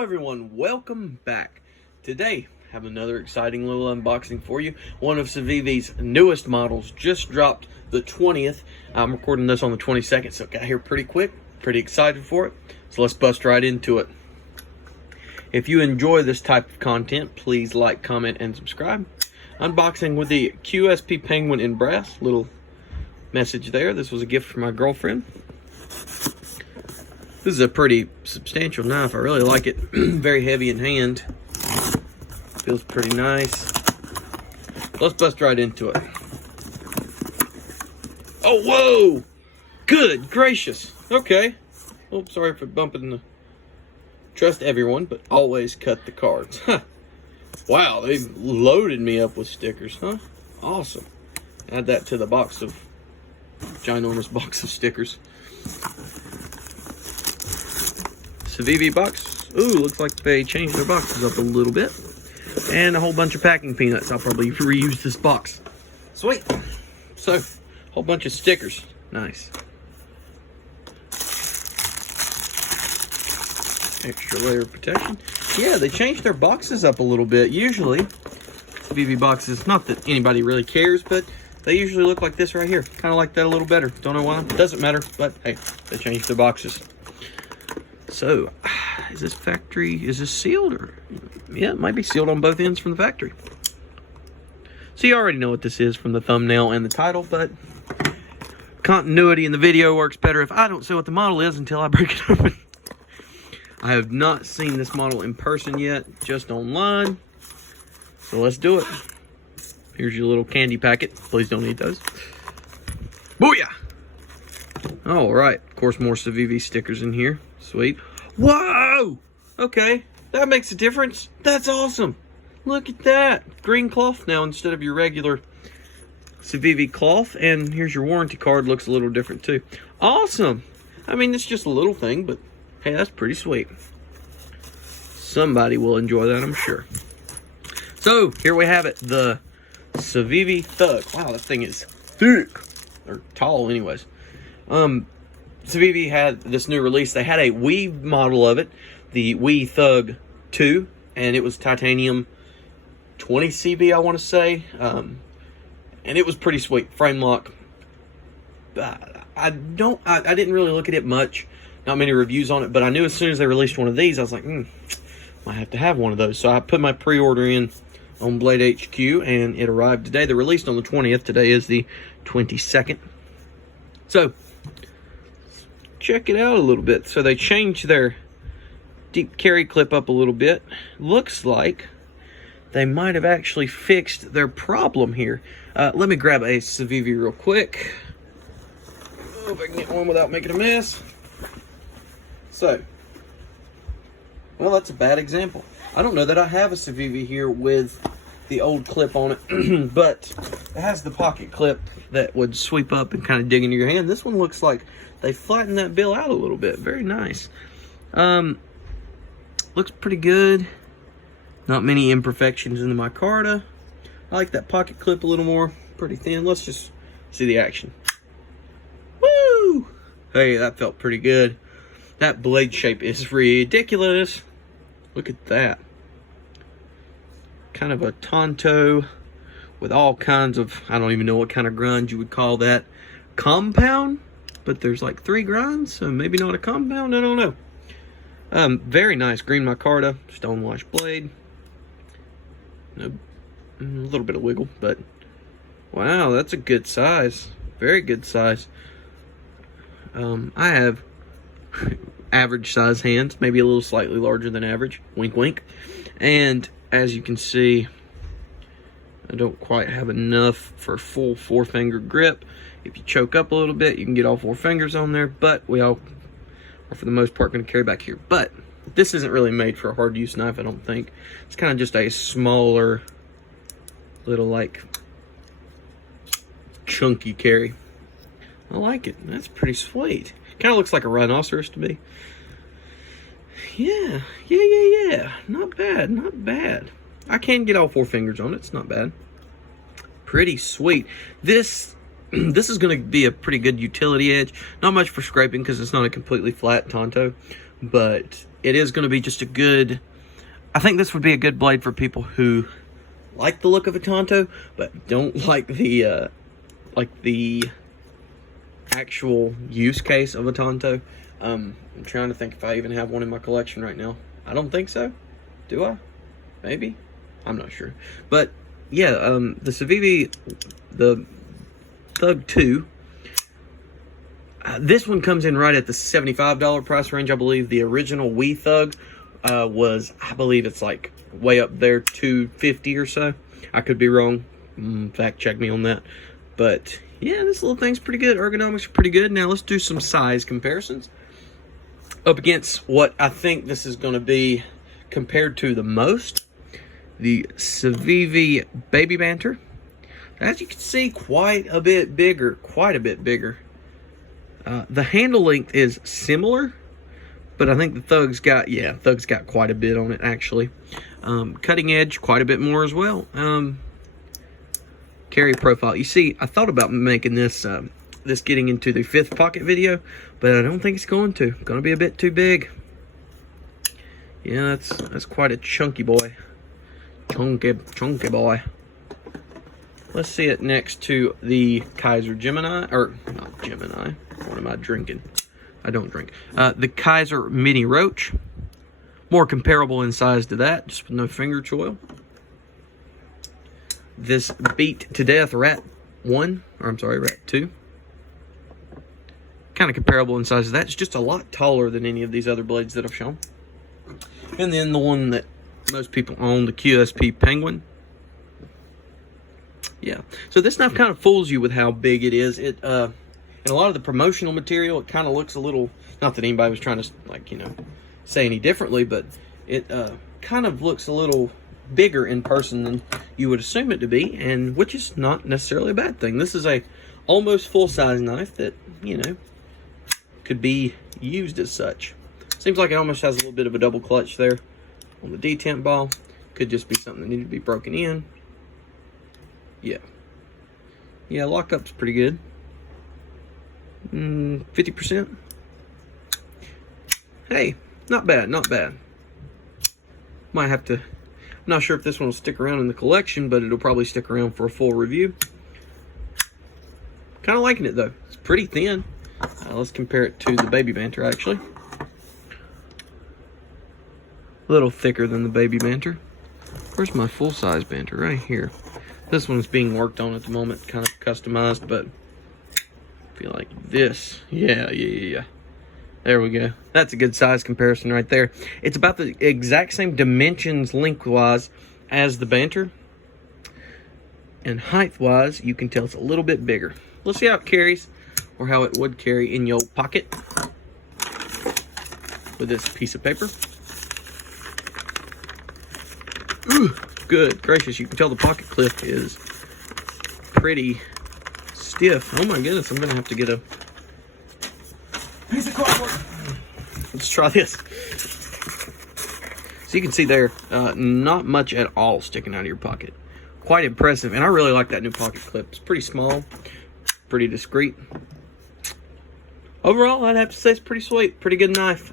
Hello everyone, welcome back. Today, I have another exciting little unboxing for you. One of Civivi's newest models just dropped the 20th. I'm recording this on the 22nd, so it got here pretty quick. Pretty excited for it. So let's bust right into it. If you enjoy this type of content, please like, comment, and subscribe. Unboxing with the QSP Penguin in brass. Little message there. This was a gift from my girlfriend. This is a pretty substantial knife. I really like it. Very heavy in hand. Feels pretty nice. Let's bust right into it. Oh, whoa! Good gracious. Okay. Oh, sorry for bumping the... Trust everyone, but always cut the cards. Wow, they loaded me up with stickers, huh? Awesome. Add that to the box of... ginormous box of stickers. Civivi box. Ooh, looks like they changed their boxes up a little bit. And a whole bunch of packing peanuts. I'll probably reuse this box. Sweet. So, a whole bunch of stickers. Nice. Extra layer of protection. Yeah, they changed their boxes up a little bit. Usually, Civivi boxes, not that anybody really cares, but they usually look like this right here. Kind of like that a little better. Don't know why. Doesn't matter, but hey, they changed their boxes. So, is this sealed? Or yeah, it might be sealed on both ends from the factory. So you already know what this is from the thumbnail and the title, but continuity in the video works better if I don't say what the model is until I break it open. I have not seen this model in person yet, just online. So let's do it. Here's your little candy packet. Please don't eat those. Booyah! All right, of course, more Civivi stickers in here. Sweet. Whoa! Okay, that makes a difference. That's awesome. Look at that. Green cloth now instead of your regular Civivi cloth. And here's your warranty card. Looks a little different too. Awesome. I mean, it's just a little thing, but hey, that's pretty sweet. Somebody will enjoy that, I'm sure. So, here we have it. The Civivi THICC. Wow, that thing is thick. Or tall, anyways. Civivi had this new release. They had a Wii model of it, the THICC 2, and it was titanium 20 CB, I want to say, and it was pretty sweet. Frame lock. I didn't really look at it much. Not many reviews on it, but I knew as soon as they released one of these, I was like, might have to have one of those. So I put my pre-order in on Blade HQ, and it arrived today. They released on the 20th. Today is the 22nd. So, check it out a little bit. So they changed their deep carry clip up a little bit. Looks like they might have actually fixed their problem here. Let me grab a Civivi real quick. Oh, if I can get one without making a mess. So, well, that's a bad example. I don't know that I have a Civivi here with the old clip on it, but it has the pocket clip that would sweep up and kind of dig into your hand. This one looks like they flattened that bill out a little bit. Very nice. Looks pretty good. Not many imperfections in the micarta. I like that pocket clip a little more. Pretty thin. Let's just see the action. Woo! Hey, that felt pretty good. That blade shape is ridiculous. Look at that. Kind of a Tonto with all kinds of, I don't even know what kind of grind you would call that. Compound? But there's like 3 grinds, so maybe not a compound, I don't know. Very nice green micarta, stone wash blade. A little bit of wiggle, but wow, that's a good size. Very good size. I have average size hands, maybe a little slightly larger than average. Wink, wink. And as you can see, I don't quite have enough for full 4-finger grip. If you choke up a little bit, you can get all 4 fingers on there, but we all are for the most part going to carry back here. But this isn't really made for a hard use knife, I don't think. It's kind of just a smaller little like chunky carry. I like it. That's pretty sweet. Kind of looks like a rhinoceros to me. Yeah. Not bad, not bad. I can get all 4 fingers on it. It's not bad. Pretty sweet. This is going to be a pretty good utility edge. Not much for scraping because it's not a completely flat Tonto, but it is going to be just a good... I think this would be a good blade for people who like the look of a Tonto, but don't like the actual use case of a Tonto. I'm trying to think if I even have one in my collection right now. I don't think so. Do I? Maybe? I'm not sure. But yeah, the Civivi, the Thug 2, this one comes in right at the $75 price range. I believe the original Wii Thug was, I believe it's like way up there, $250 or so. I could be wrong. Fact check me on that. But yeah, this little thing's pretty good. Ergonomics are pretty good. Now let's do some size comparisons up against what I think this is going to be compared to the most. The Civivi Baby Banter. As you can see, quite a bit bigger. The handle length is similar, but I think the Thug's got quite a bit on it, actually. Cutting edge, quite a bit more as well. Carry profile. You see, I thought about making this getting into the 5th pocket video, but I don't think it's going to. It's going to be a bit too big. Yeah, that's quite a chunky boy. Chunky boy. Let's see it next to the Kaiser Gemini, or not Gemini. What am I drinking? I don't drink. The Kaiser Mini Roach. More comparable in size to that, just with no finger choil. This Beat to Death Rat 2. Kind of comparable in size to that. It's just a lot taller than any of these other blades that I've shown. And then the one that most people own, the QSP Penguin. Yeah, so this knife kind of fools you with how big it is. It in a lot of the promotional material, it kind of looks a little, not that anybody was trying to, like, you know, say any differently, but it kind of looks a little bigger in person than you would assume it to be, and which is not necessarily a bad thing. This is a almost full-size knife that, you know, could be used as such. Seems like it almost has a little bit of a double clutch there on the detent ball. Could just be something that needed to be broken in. Yeah, lockup's pretty good. 50%. Hey, not bad. Might have to, I'm not sure if this one will stick around in the collection, but it'll probably stick around for a full review. Kind of liking it though. It's pretty thin. Let's compare it to the Baby Banter, actually. A little thicker than the Baby Banter. Where's my full-size Banter? Right here. This one's being worked on at the moment, kind of customized, but I feel like this. Yeah. There we go. That's a good size comparison right there. It's about the exact same dimensions lengthwise as the Banter. And height-wise, you can tell it's a little bit bigger. Let's see how it carries, or how it would carry in your pocket with this piece of paper. Ooh, good gracious, you can tell the pocket clip is pretty stiff. Oh my goodness, I'm gonna have to get a piece of cardboard. Let's try this. So you can see there, not much at all sticking out of your pocket. Quite impressive, and I really like that new pocket clip. It's pretty small, pretty discreet. Overall, I'd have to say it's pretty sweet, pretty good knife.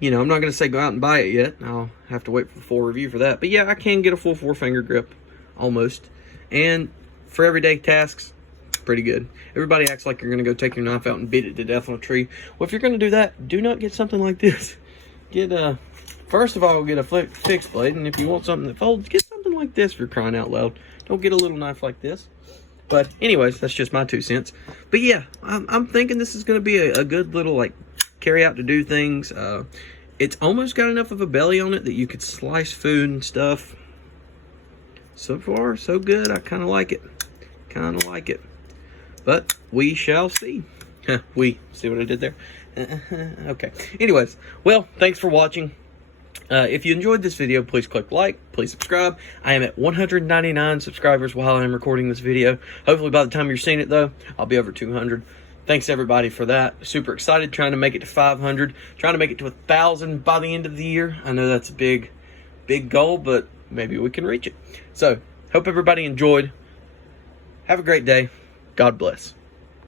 You know, I'm not going to say go out and buy it yet. I'll have to wait for the full review for that. But yeah, I can get a full 4-finger grip, almost. And for everyday tasks, pretty good. Everybody acts like you're going to go take your knife out and beat it to death on a tree. Well, if you're going to do that, do not get something like this. Get first of all, get a fixed blade. And if you want something that folds, get something like this, for crying out loud. Don't get a little knife like this. But anyways, that's just my 2 cents. But yeah, I'm thinking this is going to be a good little, like, carry out to do things. It's almost got enough of a belly on it that you could slice food and stuff. So far, so good. I kind of like it. But we shall see. See what I did there? Okay. Anyways, well, thanks for watching. If you enjoyed this video, please click like, please subscribe. I am at 199 subscribers while I'm recording this video. Hopefully by the time you're seeing it, though, I'll be over 200. Thanks everybody for that. Super excited, trying to make it to 500, trying to make it to 1,000 by the end of the year. I know that's a big goal, but maybe we can reach it. So, hope everybody enjoyed. Have a great day. God bless.